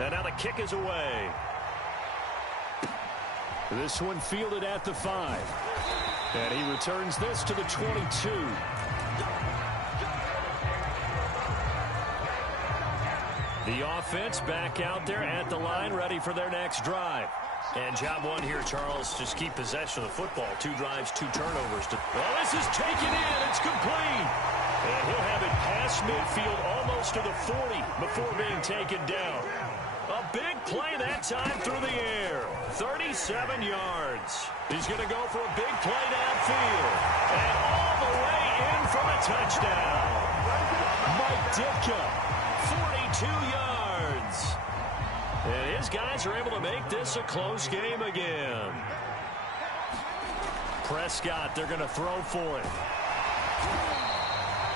And now the kick is away. This one fielded at the 5. And he returns this to the 22. The offense back out there at the line, ready for their next drive. And job one here, Charles, just keep possession of the football. 2 drives, 2 turnovers. Well, this is taken in. It's complete. And he'll have it past midfield almost to the 40 before being taken down. A big play that time through the air. 37 yards. He's going to go for a big play downfield. And all the way in for a touchdown. Mike Ditka, 42 yards. And his guys are able to make this a close game again. Prescott, they're going to throw for it.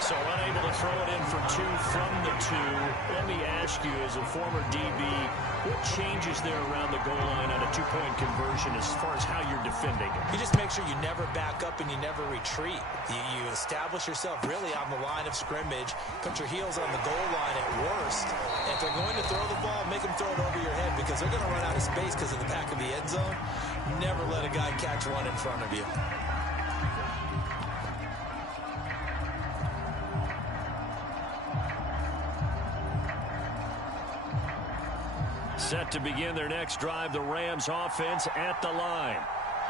So unable to throw it in for 2 from the 2. Let me ask you, as a former DB, what changes there around the goal line on a 2-point conversion as far as how you're defending it? You just make sure you never back up and you never retreat. You establish yourself really on the line of scrimmage, put your heels on the goal line at worst. And if they're going to throw the ball, make them throw it over your head because they're going to run out of space because of the back of the end zone. Never let a guy catch one in front of you. Set to begin their next drive, the Rams offense at the line.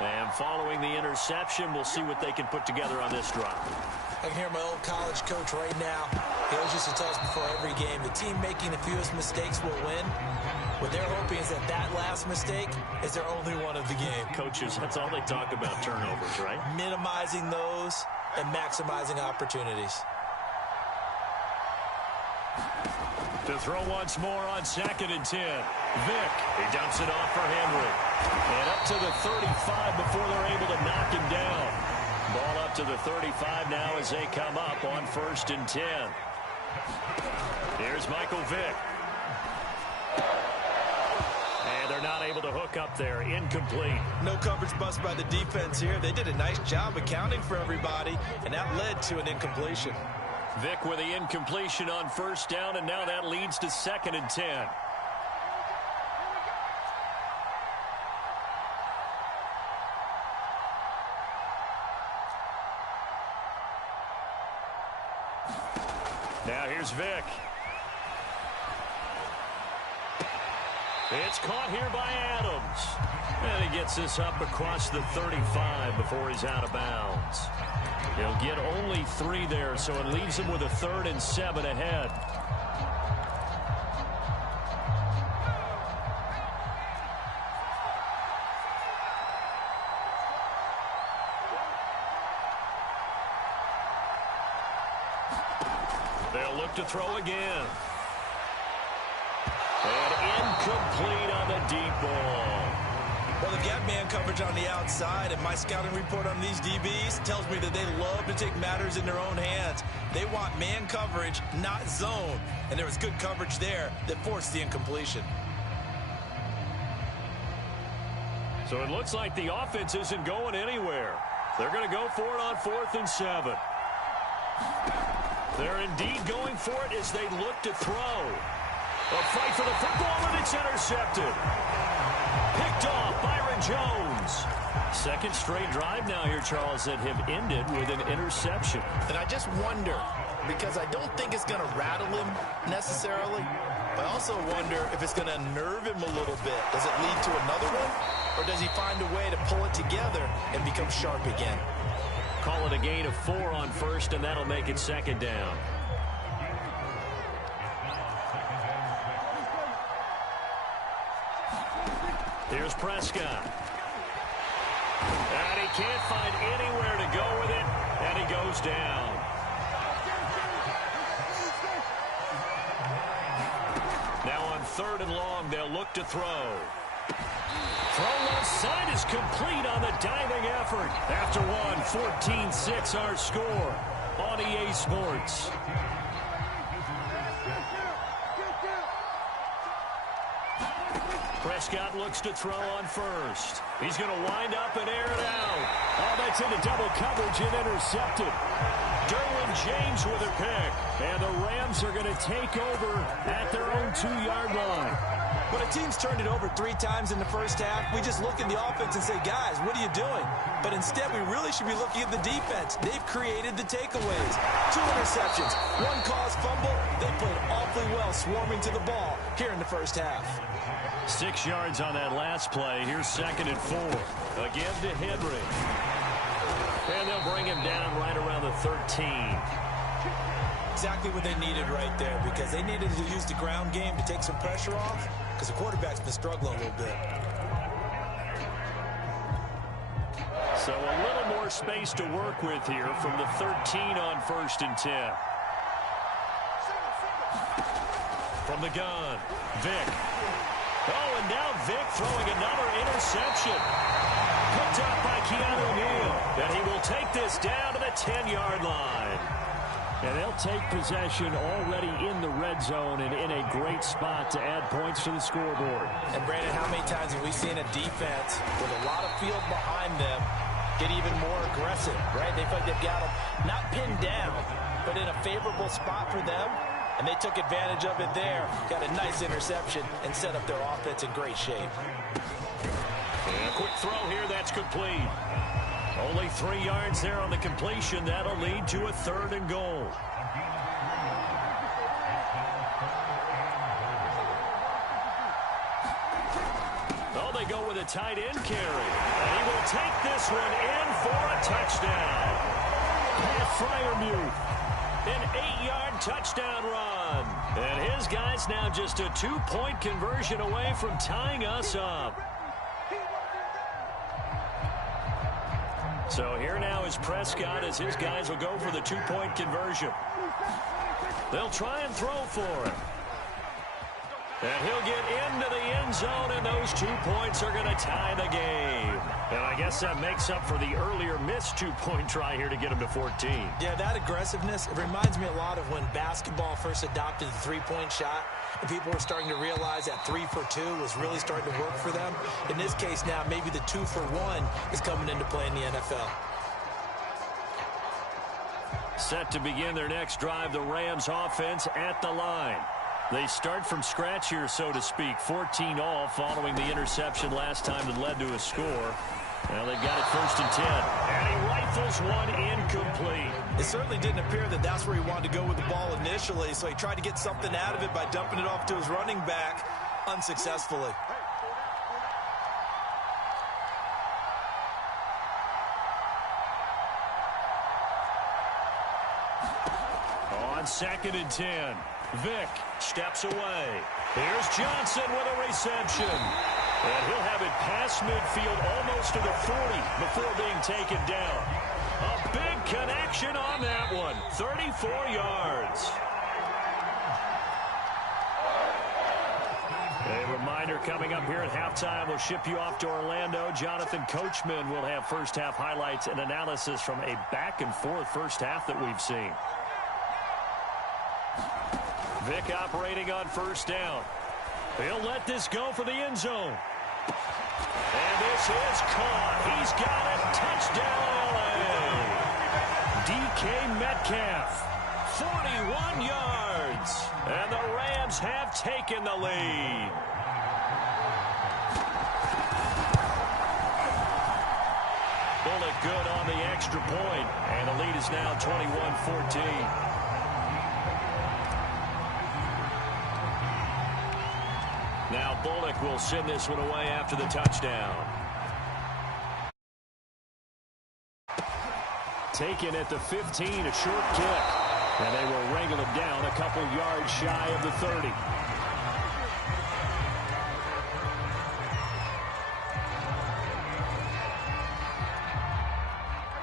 And following the interception, we'll see what they can put together on this drive. I can hear my old college coach right now. He always used to tell us before every game, the team making the fewest mistakes will win. What they're hoping is that that last mistake is their only one of the game. Coaches, that's all they talk about, turnovers, right? Minimizing those and maximizing opportunities. To throw once more on 2nd and 10. Vick, he dumps it off for Henry. And up to the 35 before they're able to knock him down. Ball up to the 35 now as they come up on 1st and 10. Here's Michael Vick. And they're not able to hook up there. Incomplete. No coverage bust by the defense here. They did a nice job accounting for everybody, and that led to an incompletion. Vick with the incompletion on 1st down, and now that leads to 2nd and 10. Now here's Vick. It's caught here by Adams. And he gets this up across the 35 before he's out of bounds. He'll get only 3 there, so it leaves him with a 3rd and 7 ahead. They'll look to throw again. And incomplete on the deep ball. Well, they've got man coverage on the outside, and my scouting report on these DBs tells me that they love to take matters in their own hands. They want man coverage, not zone. And there was good coverage there that forced the incompletion. So it looks like the offense isn't going anywhere. They're going to go for it on 4th and 7. They're indeed going for it as they look to throw. A fight for the football, and it's intercepted. Picked off Byron Jones. 2nd straight drive now here, Charles, that have ended with an interception. And I just wonder, because I don't think it's going to rattle him necessarily, but I also wonder if it's going to nerve him a little bit. Does it lead to another one, or does he find a way to pull it together and become sharp again? Call it a gain of 4 on 1st, and that'll make it 2nd down. Here's Prescott. And he can't find anywhere to go with it, and he goes down. Now on 3rd and long, they'll look to throw. Throw left side is complete on the diving effort. After one, 14-6 our score on EA Sports. Prescott looks to throw on 1st. He's going to wind up and air it out. Oh, that's into double coverage and intercepted. Derwin James with a pick. And the Rams are going to take over at their own 2-yard line. When a team's turned it over 3 times in the first half, we just look at the offense and say, guys, what are you doing? But instead, we really should be looking at the defense. They've created the takeaways. 2 interceptions, 1 caused fumble. They played awfully well swarming to the ball here in the first half. 6 yards on that last play. Here's 2nd and 4. Again to Henry. And they'll bring him down right around the 13. Exactly what they needed right there, because they needed to use the ground game to take some pressure off, because the quarterback's been struggling a little bit. So a little more space to work with here from the 13 on 1st and 10. From the gun, Vick. Oh, and now Vick throwing another interception. Picked up by Keanu Neal. And he will take this down to the 10-yard line. And they'll take possession already in the red zone and in a great spot to add points to the scoreboard. And, Brandon, how many times have we seen a defense with a lot of field behind them get even more aggressive, right? They feel like they've got them not pinned down, but in a favorable spot for them. And they took advantage of it there. Got a nice interception and set up their offense in great shape. And a quick throw here, that's complete. Only 3 yards there on the completion. That'll lead to a 3rd and goal. Oh, they go with a tight end carry. And he will take this one in for a touchdown. Pat Freiermuth. An 8-yard touchdown run. And his guy's now just a 2-point conversion away from tying us up. So here now is Prescott as his guys will go for the 2-point conversion. They'll try and throw for it. And he'll get into the end zone, and those 2 points are going to tie the game. And I guess that makes up for the earlier missed 2-point try here to get him to 14. Yeah, that aggressiveness, it reminds me a lot of when basketball first adopted the 3-point shot, and people were starting to realize that 3 for 2 was really starting to work for them. In this case now, maybe the 2 for 1 is coming into play in the NFL. Set to begin their next drive, the Rams offense at the line. They start from scratch here, so to speak. 14 all following the interception last time that led to a score. Well, they've got it 1st and 10. And he rifles one incomplete. It certainly didn't appear that that's where he wanted to go with the ball initially, so he tried to get something out of it by dumping it off to his running back unsuccessfully. On 2nd and 10. Vick steps away. Here's Johnson with a reception. And he'll have it past midfield almost to the 40 before being taken down. A big connection on that one. 34 yards. A reminder coming up here at halftime. We'll ship you off to Orlando. Jonathan Coachman will have first half highlights and analysis from a back-and-forth first half that we've seen. Vick operating on 1st down. He'll let this go for the end zone. And this is caught. He's got it. Touchdown, L.A. DK Metcalf, 41 yards. And the Rams have taken the lead. Bullock good on the extra point. And the lead is now 21-14. Now Bullock will send this one away after the touchdown. Taken at the 15, a short kick. And they will wrangle him down a couple yards shy of the 30.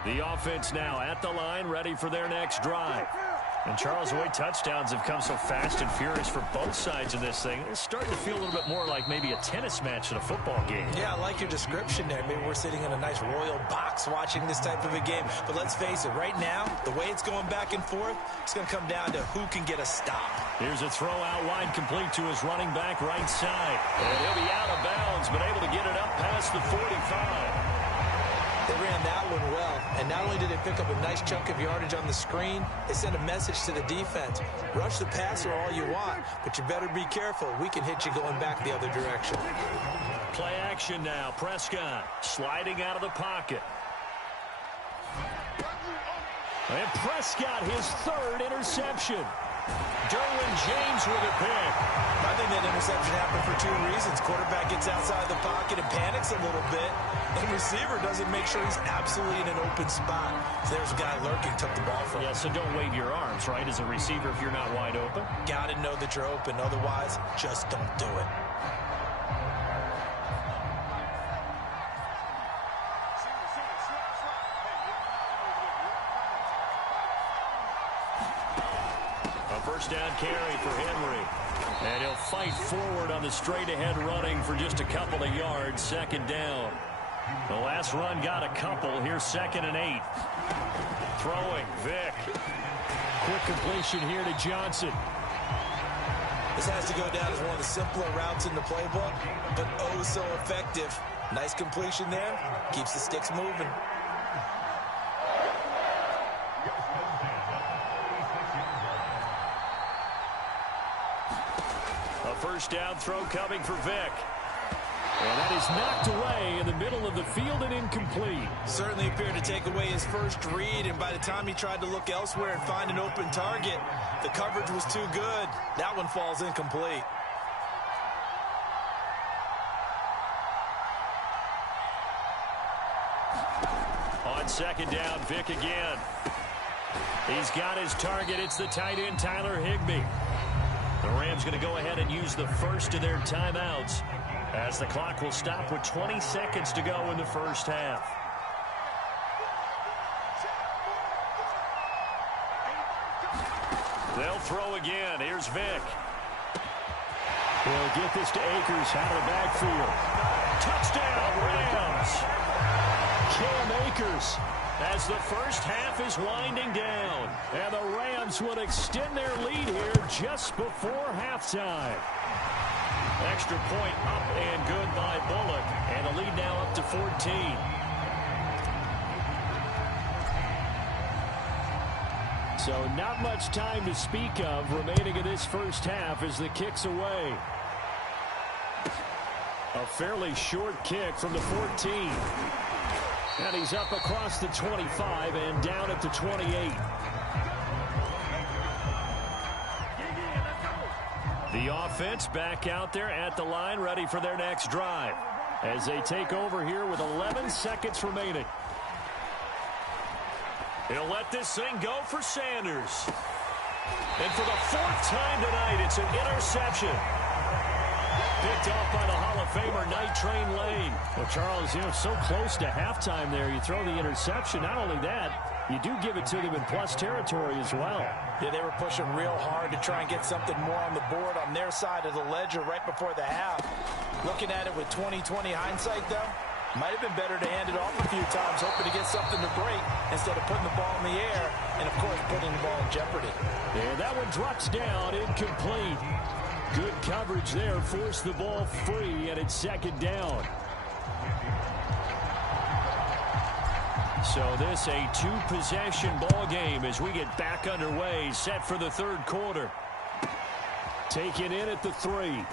The offense now at the line, ready for their next drive. And Charles, the way touchdowns have come so fast and furious for both sides of this thing, it's starting to feel a little bit more like maybe a tennis match in a football game. Yeah, I like your description there. Maybe we're sitting in a nice royal box watching this type of a game. But let's face it, right now, the way it's going back and forth, it's going to come down to who can get a stop. Here's a throw out wide, complete to his running back right side. And he'll be out of bounds, but able to get it up past the 45. They ran that one well, and not only did they pick up a nice chunk of yardage on the screen, they sent a message to the defense. Rush the passer all you want, but you better be careful. We can hit you going back the other direction. Play action now. Prescott sliding out of the pocket. And Prescott, his third interception. Derwin James with a pick. I think that interception happened for two reasons. Quarterback gets outside the pocket and panics a little bit. And receiver doesn't make sure he's absolutely in an open spot. So there's a guy lurking, took the ball from him. Yeah, so don't wave your arms, right, as a receiver if you're not wide open. Got to know that you're open. Otherwise, just don't do it. First down carry for Henry. And he'll fight forward on the straight-ahead running for just a couple of yards. Second down. The last run got a couple. Here's 2nd and 8. Throwing, Vick. Quick completion here to Johnson. This has to go down as one of the simpler routes in the playbook, but oh so effective. Nice completion there. Keeps the sticks moving. First down throw coming for Vick. And that is knocked away in the middle of the field and incomplete. Certainly appeared to take away his first read, and by the time he tried to look elsewhere and find an open target, the coverage was too good. That one falls incomplete. On second down, Vick again. He's got his target. It's the tight end, Tyler Higbee. The Rams going to go ahead and use the first of their timeouts as the clock will stop with 20 seconds to go in the first half. They'll throw again. Here's Vick. He'll get this to Akers out of the backfield. Touchdown, Rams. Cam Akers as the first half is winding down. And the Rams will extend their lead here just before halftime. Extra point up and good by Bullock. And the lead now up to 14. So not much time to speak of remaining in this first half as the kick's away. A fairly short kick from the 14. And he's up across the 25 and down at the 28. The offense back out there at the line, ready for their next drive as they take over here with 11 seconds remaining. He'll let this thing go for Sanders. And for the 4th time tonight, it's an interception. Picked off by the Hall of Famer, Night Train Lane. Well, Charles, you know, so close to halftime there. You throw the interception. Not only that, you do give it to them in plus territory as well. Yeah, they were pushing real hard to try and get something more on the board on their side of the ledger right before the half. Looking at it with 20/20 hindsight, though, might have been better to hand it off a few times, hoping to get something to break instead of putting the ball in the air and, of course, putting the ball in jeopardy. And that one drops down, incomplete. Good coverage there, forced the ball free, and it's second down. So this a two-possession ball game as we get back underway, set for the third quarter. Taken in at the 3.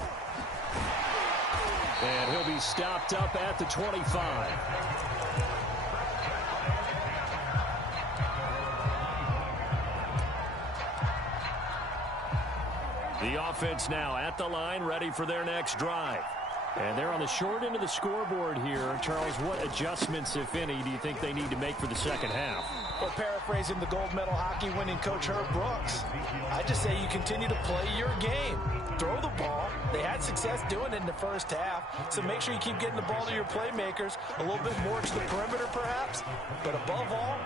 And he'll be stopped up at the 25. The offense now at the line, ready for their next drive. And they're on the short end of the scoreboard here. Charles, what adjustments, if any, do you think they need to make for the second half? Well, paraphrasing the gold medal hockey winning coach Herb Brooks, I just say you continue to play your game. Throw the ball. They had success doing it in the first half, so make sure you keep getting the ball to your playmakers, a little bit more to the perimeter perhaps, but above all,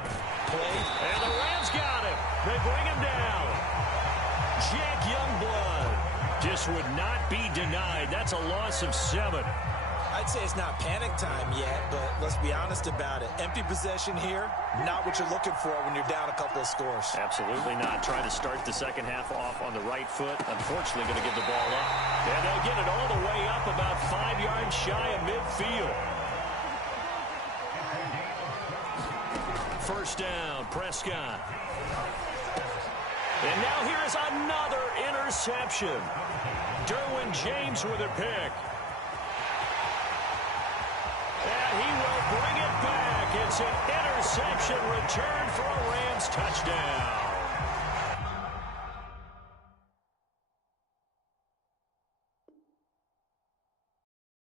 play. And the Rams got him. They bring him down. Jack Youngblood just would not be denied. That's a loss of 7. I'd say it's not panic time yet, but let's be honest about it. Empty possession here, not what you're looking for when you're down a couple of scores. Absolutely not. Trying to start the second half off on the right foot. Unfortunately, going to give the ball up. And they'll get it all the way up about 5 yards shy of midfield. Prescott. And now here is another interception. Derwin James with a pick. And he will bring it back. It's an interception return for a Rams touchdown.